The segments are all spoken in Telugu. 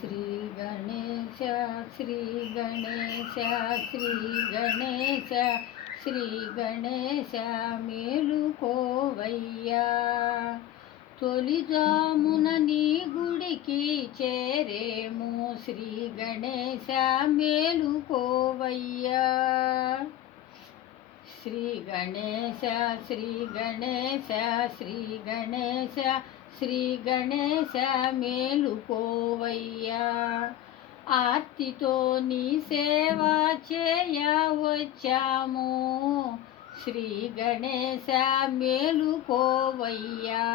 శ్రీ గణేశ శ్రీ గణేశ శ్రీ గణేశ శ్రీ గణేశ మేలుకోవయ్యా. తొలిజామున నీ గుడికి చేరేము శ్రీ గణేశ మేలుకోవయ్యా. శ్రీ గణేశ శ్రీ గణేశ శ్రీ గణేశ శ్రీ గణేశ మేలుకోవయ్యా. ఆర్తితో నీ సేవ చేయ వచ్చాము శ్రీ గణేశ మేలుకోవయ్యా.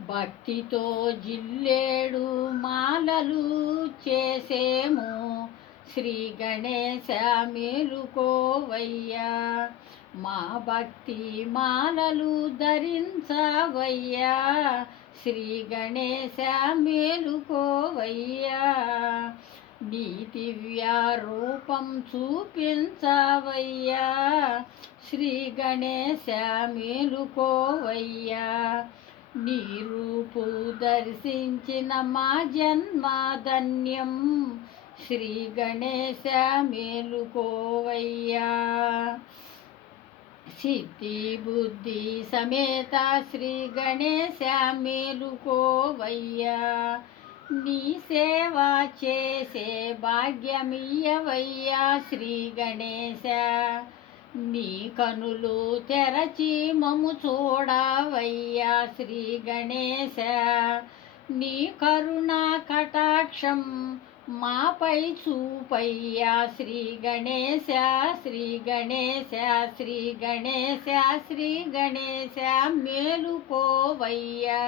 భక్తితో జిల్లేడు మాలలు చేసేము శ్రీ గణేశ మేలుకోవయ్యా. మా భక్తి మాలలు ధరించవయ్యా శ్రీ గణేశ మేలుకోవయ్యా. నీ దివ్య రూపం చూపించవయ్యా శ్రీ గణేశ మేలుకోవయ్యా. నీ రూపు దర్శించిన మా జన్మ ధన్యం శ్రీ గణేశ మేలుకోవయ్యా. సిద్ధి బుద్ధి సమేత శ్రీ గణేశ మేలుకోవయ్యా. నీ సేవ చేసే భాగ్యమియ్యవయ్యా శ్రీ గణేశ. నీ కనులు తెరచి మము చూడవయ్యా శ్రీ గణేశ. నీ కరుణా కటాక్షం మాపై చూపయ్యా శ్రీ గణేశ. శ్రీ గణేశ శ్రీ గణేశ శ్రీ గణేశ మేలుకోవయ్యా.